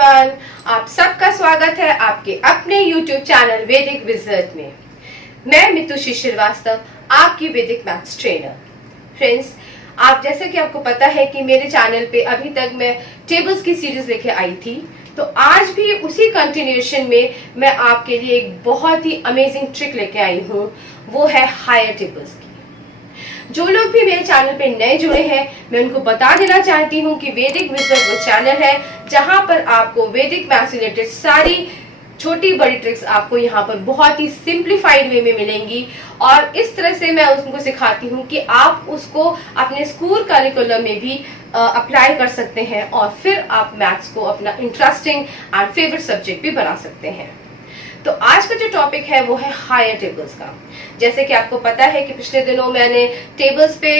Everyone, आप सबका स्वागत है आपके अपने YouTube चैनल वैदिक विजर्ड में। मैं मितुषी श्रीवास्तव, आपकी वैदिक मैथ्स ट्रेनर। फ्रेंड्स, आप जैसे कि आपको पता है कि मेरे चैनल पे अभी तक मैं टेबल्स की सीरीज लेके आई थी, तो आज भी उसी कंटिन्यूएशन में मैं आपके लिए एक बहुत ही अमेजिंग ट्रिक लेके आई हूँ। वो है हायर टेबल्स की। जो लोग भी मेरे चैनल पे नए जुड़े हैं, मैं उनको बता देना चाहती हूँ कि वैदिक विजर्ड वो चैनल है जहां पर आपको वैदिक मैथ्स रिलेटेड सारी छोटी बड़ी ट्रिक्स आपको यहाँ पर बहुत ही सिंप्लीफाइड वे में मिलेंगी। और इस तरह से मैं उनको सिखाती हूँ कि आप उसको अपने स्कूल करिकुलम में भी अप्लाई कर सकते हैं और फिर आप मैथ्स को अपना इंटरेस्टिंग एंड फेवरेट सब्जेक्ट भी बना सकते हैं। तो आज का जो टॉपिक है वो है हायर टेबल्स का। जैसे कि आपको पता है कि पिछले दिनों मैंने टेबल्स पे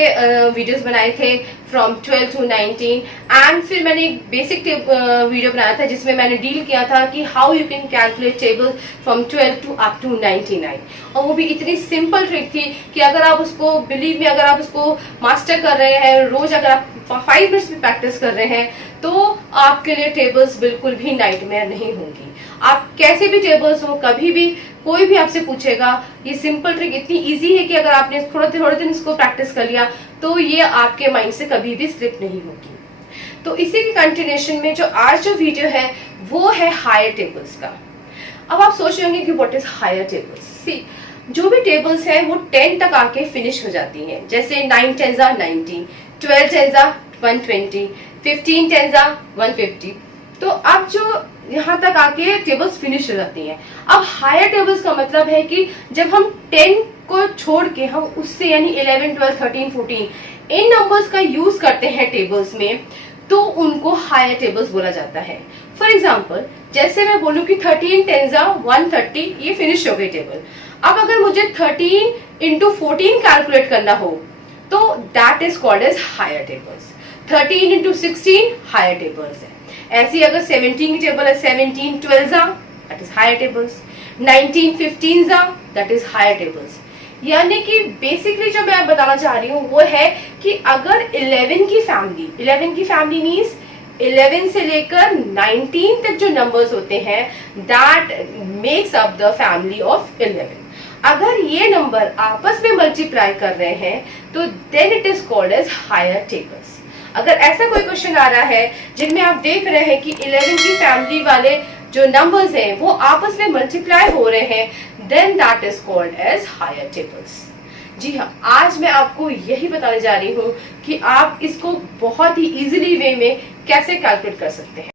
वीडियोस बनाए थे फ्रॉम 12 to 19 एंड फिर मैंने एक बेसिक वीडियो बनाया था जिसमें मैंने डील किया था कि how you can calculate table from 12 to up to 99। और वो भी इतनी सिंपल ट्रिक थी कि अगर आप उसको बिलीव में अगर आप उसको मास्टर कर रहे हैं, रोज अगर आप 5 मिनट्स में प्रैक्टिस कर रहे हैं, तो आपके लिए टेबल्स बिल्कुल भी नाइटमेयर नहीं होंगी। आप कैसे भी टेबल्स हो, कभी भी कोई भी आपसे पूछेगा, ये सिंपल ट्रिक इतनी इजी है कि अगर आपने थोड़े दिन इसको प्रैक्टिस कर लिया तो ये आपके माइंड से कभी भी स्लिप नहीं होगी। तो इसी की कंटिन्यूएशन में जो आज जो वीडियो है वो है हायर टेबल्स का। अब आप सोच रहे होंगे कि व्हाट इज हायर टेबल्स। सी, जो भी टेबल्स हैं वो 10 तक आके फिनिश हो जाती हैं। जैसे 9 10 90, 12 10 120, 15 10 150। तो अब जो यहाँ तक आके टेबल्स फिनिश हो जाती हैं। अब हायर टेबल्स का मतलब है कि जब हम 10 को छोड़ के हम उससे यानी 11 12 13 14 इन नंबर्स का यूज करते हैं टेबल्स में, तो उनको हायर टेबल्स बोला जाता है। फॉर एग्जाम्पल, जैसे मैं बोलूं कि 13 10 130, ये फिनिश हो गई टेबल। अब अगर मुझे 13 into 14 कैलकुलेट करना हो तो that is called as higher tables. 13 into 16 higher tables है। ऐसी अगर 17 की टेबल है, 17 12 that is higher tables, 19 15 that is higher tables. यानी कि बेसिकली जो मैं बताना चाह रही हूँ वो है कि अगर 11 की फैमिली मीन्स 11 से लेकर 19 तक जो नंबर्स होते हैं that makes up the family of 11। अगर ये नंबर आपस में मल्टीप्लाई कर रहे हैं तो then it is called as higher tables. अगर ऐसा कोई क्वेश्चन आ रहा है जिनमें आप देख रहे हैं कि 11 की फैमिली वाले जो नंबर्स हैं वो आपस में मल्टीप्लाई हो रहे हैं, then that is called as higher tables. जी हाँ, आज मैं आपको यही बताने जा रही हूँ कि आप इसको बहुत ही इजीली वे में कैसे कैलकुलेट कर सकते हैं।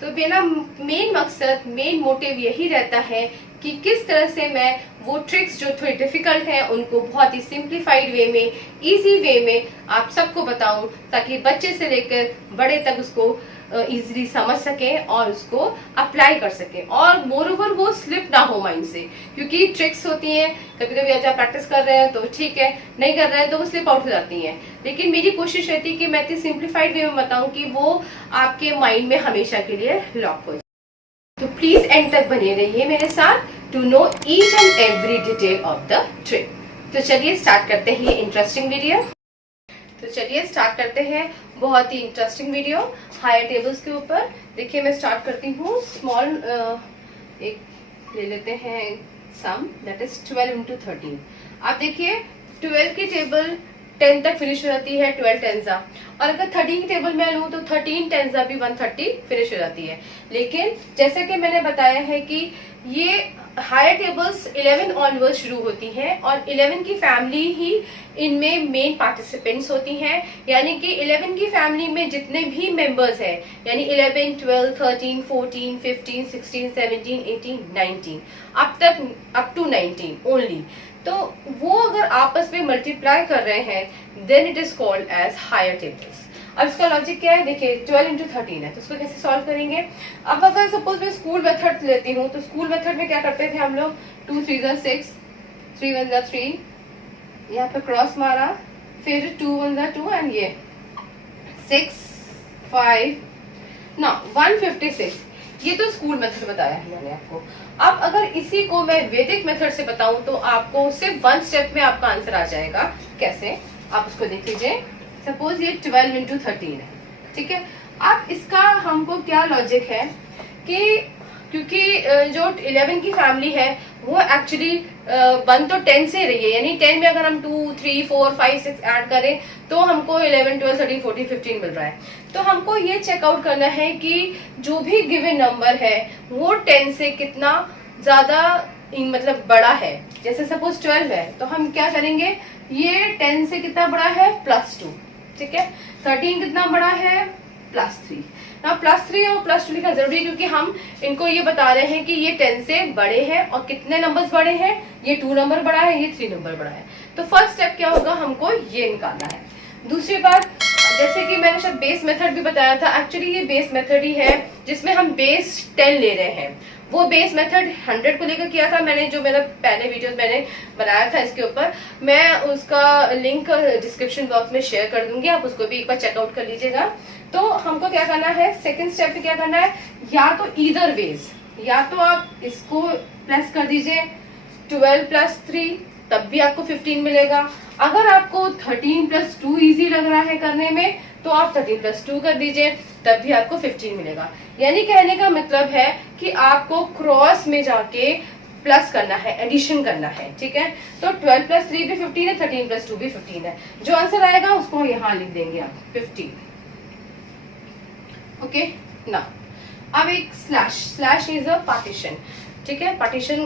तो मेरा मेन मोटिव यही रहता है कि किस तरह से मैं वो ट्रिक्स जो थोड़ी डिफिकल्ट हैं उनको बहुत ही सिंप्लीफाइड वे में, इजी वे में आप सबको बताऊं, ताकि बच्चे से लेकर बड़े तक उसको इजीली समझ सकें और उसको अप्लाई कर सकें और मोर ओवर वो स्लिप ना हो माइंड से। क्योंकि ट्रिक्स होती हैं, कभी कभी आज आप प्रैक्टिस कर रहे हैं तो ठीक है, नहीं कर रहे हैं तो वो स्लिप आउट हो जाती हैं। लेकिन मेरी कोशिश रहती है कि मैं इतनी सिंप्लीफाइड वे में बताऊं कि वो आपके माइंड में हमेशा के लिए लॉक हो जाए। तो प्लीज एंड तक बने रहिए मेरे साथ to know each and every detail of the trick. तो चलिए स्टार्ट करते हैं ये इंटरेस्टिंग वीडियो। तो चलिए स्टार्ट करते हैं बहुत ही इंटरेस्टिंग वीडियो हायर टेबल्स के ऊपर। देखिए मैं स्टार्ट करती हूँ स्मॉल, एक ले लेते हैं सम दैट इज 12 into 13। आप देखिए 12 की टेबल 10 तक फिनिश हो जाती है, 12 10 और अगर 13 की टेबल में लूँ तो 13 10 भी 130 फिनिश हो जाती है। लेकिन जैसे कि मैंने बताया है कि ये हायर टेबल्स 11 ऑनवर्ड शुरू होती हैं और 11 की फैमिली ही इनमें मेन पार्टिसिपेंट्स होती हैं। यानी कि 11 की फैमिली में जितने भी मेंबर्स हैं, यानी 11 12 13 14 15 16 17 18 19 अप टू 19 ओनली, तो वो अगर आपस में मल्टीप्लाई कर रहे हैं then it is called as higher tables. अब इसका लॉजिक क्या है, देखिए 12 into 13 है तो उसको कैसे सॉल्व करेंगे। अब अगर सपोज मैं स्कूल मेथड लेती हूँ तो स्कूल मेथड में क्या करते थे हम लोग, 2 3 6, 3 1 3, यहाँ पे क्रॉस मारा, फिर 2 1 2 एंड ये 6 5 ना 156। ये तो स्कूल मेथड बताया है मैंने आपको। अब अगर इसी को मैं वैदिक मेथड से बताऊं तो आपको सिर्फ 1 स्टेप में आपका आंसर आ जाएगा। कैसे, आप उसको देख लीजिए। सपोज ये 12 into 13 है, ठीक है। अब इसका हमको क्या लॉजिक है कि क्योंकि जो 11 की फैमिली है वो एक्चुअली 1 तो 10 से रही है, यानी 10 में अगर हम 2, 3, 4, 5, 6 ऐड करें तो हमको 11, 12, 13, 14, 15 मिल रहा है। तो हमको ये चेकआउट करना है कि जो भी गिवन नंबर है वो 10 से कितना ज्यादा मतलब बड़ा है। जैसे सपोज 12 है तो हम क्या करेंगे, ये 10 से कितना बड़ा है, +2, ठीक है। 13 कितना बड़ा है, +3। ना +3 और +2 लिखना जरूरी है क्योंकि हम इनको ये बता रहे हैं कि ये 10 से बड़े हैं और कितने नंबर्स बड़े हैं, ये 2 नंबर बड़ा है, ये 3 नंबर बड़ा है। तो फर्स्ट स्टेप क्या होगा, हमको ये निकालना है। दूसरी बात, जैसे कि मैंने शायद बेस मेथड भी बताया था, एक्चुअली ये बेस मेथड ही है जिसमें हम बेस 10 ले रहे हैं। वो बेस मेथड 100 को लेकर किया था मैंने, जो मेरा पहले वीडियोस मैंने बनाया था इसके ऊपर, मैं उसका लिंक डिस्क्रिप्शन बॉक्स में शेयर कर दूंगी, आप उसको भी एक बार चेकआउट कर लीजिएगा। तो हमको क्या करना है, सेकंड स्टेप पे क्या करना है, या तो ईदर वेज, या तो आप इसको प्लस कर दीजिए 12 + 3, तब भी आपको 15 मिलेगा। अगर आपको 13 + 2 इजी लग रहा है करने में तो आप 13 + 2 कर दीजिए, तब भी आपको 15 मिलेगा। यानी कहने का मतलब है कि आपको क्रॉस में जाके प्लस करना है, एडिशन करना है, ठीक है। तो 12 + 3 भी 15 है, 13 + 2 भी 15 है। जो आंसर आएगा उसको यहाँ लिख देंगे आप 15। ओके ना, अब एक स्लैश इज अ पार्टीशन, ठीक है। पार्टीशन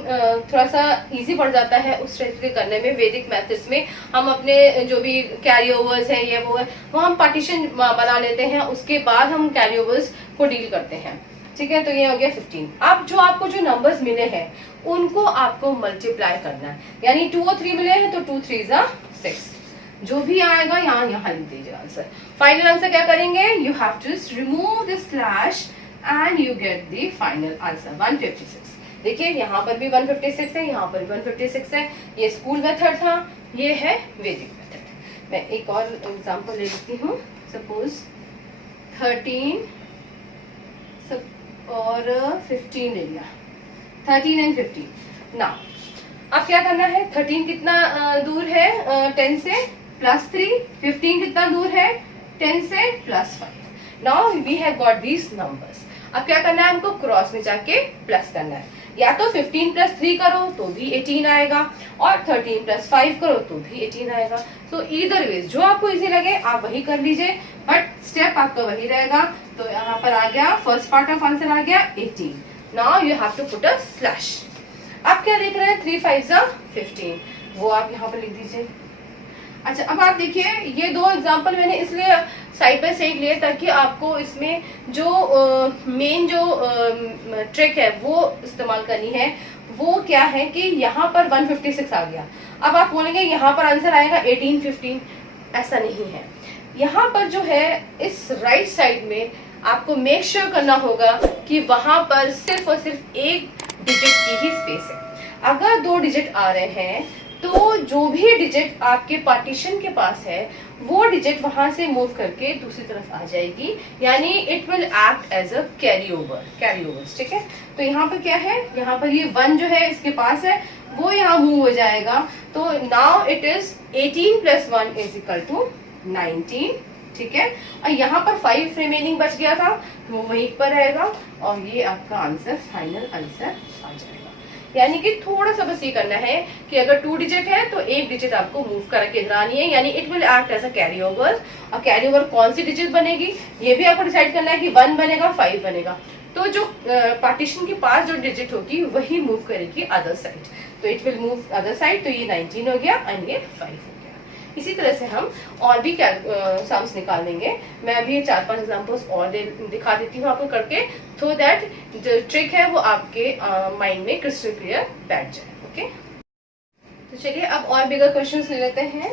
थोड़ा सा इजी पड़ जाता है उस टाइप के करने में। वैदिक मेथड्स में हम अपने जो भी कैरी ओवर्स है, ये वो है, वो हम पार्टीशन बना लेते हैं, उसके बाद हम कैरी ओवर्स को डील करते हैं, ठीक है। तो ये हो गया 15। अब जो आपको जो नंबर्स मिले हैं उनको आपको मल्टीप्लाई करना है, यानी 2 और 3 मिले हैं तो 2 3 = 6। जो भी आएगा यहाँ लिख दीजिए आंसर। फाइनल आंसर क्या करेंगे, you have to remove the slash and you get the final answer 156। देखिए यहाँ पर भी 156 है, यहाँ पर भी 156 है। ये स्कूल मेथड था, ये है वैदिक मेथड। मैं एक और एग्जांपल ले लेती हूँ। सपोज 13 और 15 ले लिया, 13 and 15। ना अब क्या करना है, 13 कितना दूर है 10 से, +3। 15 कितना दूर है 10 से, +5। Now we have got these numbers. अब क्या करना है, हमको क्रॉस में जाके प्लस करना है। या तो 15 + 3 करो तो भी 18 आएगा, और 13 + 5 करो तो भी 18 आएगा। तो ईदर वेज जो आपको इजी लगे आप वही कर लीजिए, बट स्टेप आपका वही रहेगा। तो यहाँ पर आ गया, फर्स्ट पार्ट ऑफ आंसर आ गया 18। Now you have to put a slash. आप क्या देख रहे हैं, 3 5 = 15, वो आप यहाँ पर लिख दीजिए। अच्छा, अब आप देखिए ये 2 एग्जाम्पल मैंने इसलिए साइड बाय साइड लिए ताकि आपको इसमें जो मेन जो ट्रिक है वो इस्तेमाल करनी है। वो क्या है कि यहाँ पर 156 आ गया। अब आप बोलेंगे यहाँ पर आंसर आएगा 18 15, ऐसा नहीं है। यहाँ पर जो है इस राइट साइड में आपको मेक श्योर करना होगा कि वहां पर सिर्फ और सिर्फ एक डिजिट की ही स्पेस है। अगर 2 डिजिट आ रहे हैं तो जो भी डिजिट आपके पार्टीशन के पास है वो डिजिट वहां से मूव करके दूसरी तरफ आ जाएगी, यानी it will act as a carry overs, ठीक है। तो यहाँ पर क्या है, यहाँ पर ये 1 जो है इसके पास है वो यहाँ मूव हो जाएगा। तो नाउ इट इज 18 + 1 = 19, ठीक है। और यहाँ पर 5 रिमेनिंग बच गया था तो वो वहीं पर रहेगा, और ये आपका आंसर फाइनल आंसर आ जाएगा। यानी कि थोड़ा सा बस ये करना है कि अगर 2 डिजिट है तो एक डिजिट आपको मूव करके इधर आनी है, यानी it will act as a carry over. और कैरी ओवर कौन सी डिजिट बनेगी ये भी आपको डिसाइड करना है कि 1 बनेगा 5 बनेगा। तो जो पार्टीशन के पास जो डिजिट होगी वही मूव करेगी अदर साइड, तो it will move other side. तो ये 19 हो गया एंड ये 5 हो गया। इसी तरह से हम और भी सम्स निकाल लेंगे। मैं अभी 4-5 एग्जांपल्स और दिखा देती हूँ आपको करके, so दैट जो ट्रिक है वो आपके माइंड में क्रिस्टल क्लियर बैठ जाए। ओके, तो चलिए अब और बिगर क्वेश्चंस ले लेते हैं।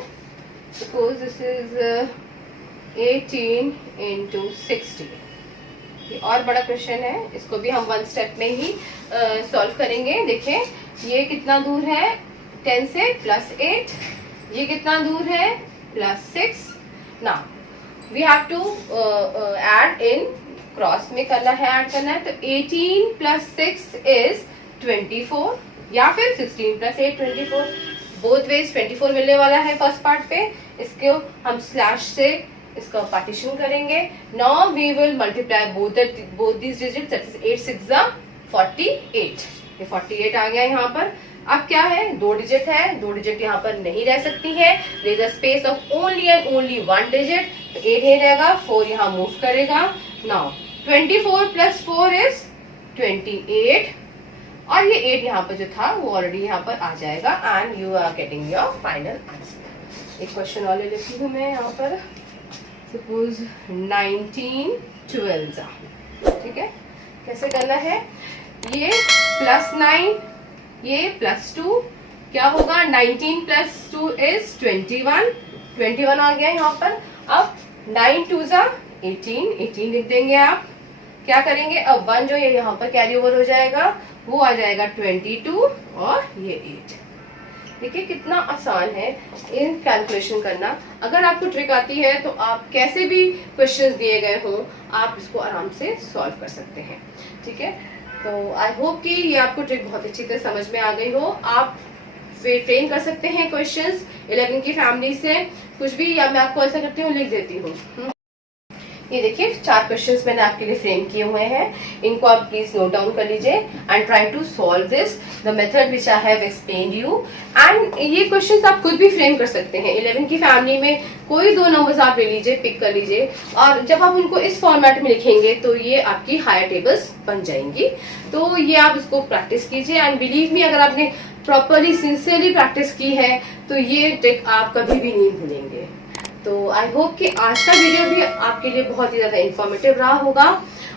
Suppose this is 18 × 60। ये और बड़ा क्वेश्चन है, इसको भी हम 1 स्टेप में ही सॉल्व करेंगे। देखें ये कितना दूर है 10 से, +8। ये कितना दूर है +6। Now we have to add in, cross में करना है, ऐड करना है। तो 18 + 6 = 24, या फिर 16 + 8 24। बोथ वेज 24 मिलने वाला है फर्स्ट पार्ट पे। इसको हम स्लैश से इसका पार्टीशन करेंगे। Now we will multiply both these digit, that is 8 6 48। ये 48 आ गया यहाँ पर। अब क्या है, 2 डिजिट है, 2 डिजिट यहाँ पर नहीं रह सकती है, there is a space of only and only 1 digit, तो 8 नहीं रहेगा, 4 यहाँ मूव करेगा। नाउ 24 प्लस 4 इज 28, और ये 8 यहाँ पर जो था वो ऑलरेडी यहाँ पर आ जाएगा, and you are getting your final answer. एक क्वेश्चन और ले लेती हूँ मैं यहाँ पर, सपोज 19 12, ठीक है। कैसे करना है, ये +9, ये +2, क्या होगा, 19 प्लस 2 इज 21 आ गया यहाँ पर। अब 9 2 18 लिख देंगे आप। क्या करेंगे, अब 1 जो है यहाँ पर कैरी ओवर हो जाएगा, वो आ जाएगा 22, और ये 8। देखिए कितना आसान है इन कैलकुलेशन करना। अगर आपको ट्रिक आती है तो आप कैसे भी क्वेश्चंस दिए गए हों, आप इसको आराम से सॉल्व कर सकते हैं, ठीक है। तो आई होप कि ये आपको ट्रिक बहुत अच्छी तरह समझ में आ गई हो। आप ट्रेन कर सकते हैं क्वेश्चंस 11 की फैमिली से, कुछ भी, या मैं आपको ऐसा करती हूँ, लिख देती हूँ। ये देखिए 4 क्वेश्चंस मैंने आपके लिए फ्रेम किए हुए हैं, इनको आप प्लीज नोट डाउन कर लीजिए and try to solve this the method which I have explained you. And ये क्वेश्चंस आप खुद भी फ्रेम कर सकते हैं। 11 की फैमिली में कोई 2 नंबर्स आप ले लीजिए, पिक कर लीजिए, और जब आप उनको इस फॉर्मेट में लिखेंगे तो ये आपकी हायर टेबल्स बन जाएंगी। तो ये आप इसको प्रैक्टिस कीजिए, एंड बिलीव मी, अगर आपने प्रॉपरली सिंसियरली प्रैक्टिस की है तो ये ट्रिक आप कभी भी नहीं भूलेंगे। तो आई होप कि आज का वीडियो भी आपके लिए बहुत ही ज्यादा इंफॉर्मेटिव रहा होगा,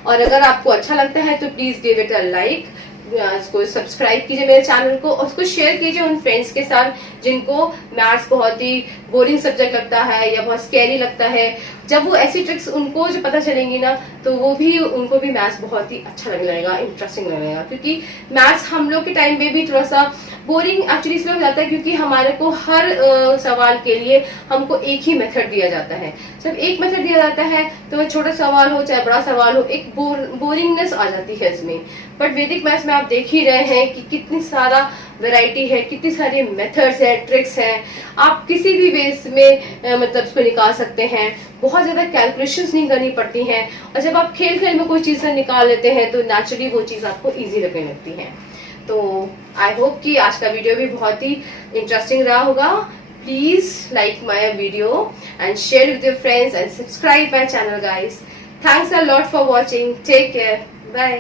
और अगर आपको अच्छा लगता है तो please give it a like, इसको सब्सक्राइब कीजिए मेरे चैनल को, और उसको शेयर कीजिए उन फ्रेंड्स के साथ जिनको मैथ्स बहुत ही बोरिंग सब्जेक्ट लगता है या बहुत स्कैरी लगता है। जब वो ऐसी ट्रिक्स उनको जो पता चलेंगी ना, तो उनको भी मैथ्स बहुत ही अच्छा लगने लगेगा, इंटरेस्टिंग लगेगा। क्योंकि मैथ्स हम लोग के टाइम में भी थोड़ा सा बोरिंग एक्चुअली इसलिए हो जाता है क्योंकि हमारे को हर सवाल के लिए हमको एक ही मेथड दिया जाता है। जब एक मेथड दिया जाता है तो छोटा सवाल हो चाहे बड़ा सवाल हो, एक बोरिंगनेस आ जाती है इसमें। बट वैदिक मैथ्स में आप देख ही रहे हैं कि कितनी सारा वैरायटी है, कितनी सारी मेथड्स है, ट्रिक्स हैं, आप किसी भी बेस में मतलब उसको निकाल सकते हैं। बहुत ज्यादा कैलकुलेशंस नहीं करनी पड़ती हैं, और जब आप खेल खेल में कोई चीज निकाल लेते हैं तो नेचुरली वो चीज आपको इजी लगने लगती है। तो आई होप कि आज का वीडियो भी बहुत ही इंटरेस्टिंग रहा होगा। Please like my video and share with your friends and subscribe my channel guys. Thanks a lot for watching, take care, bye.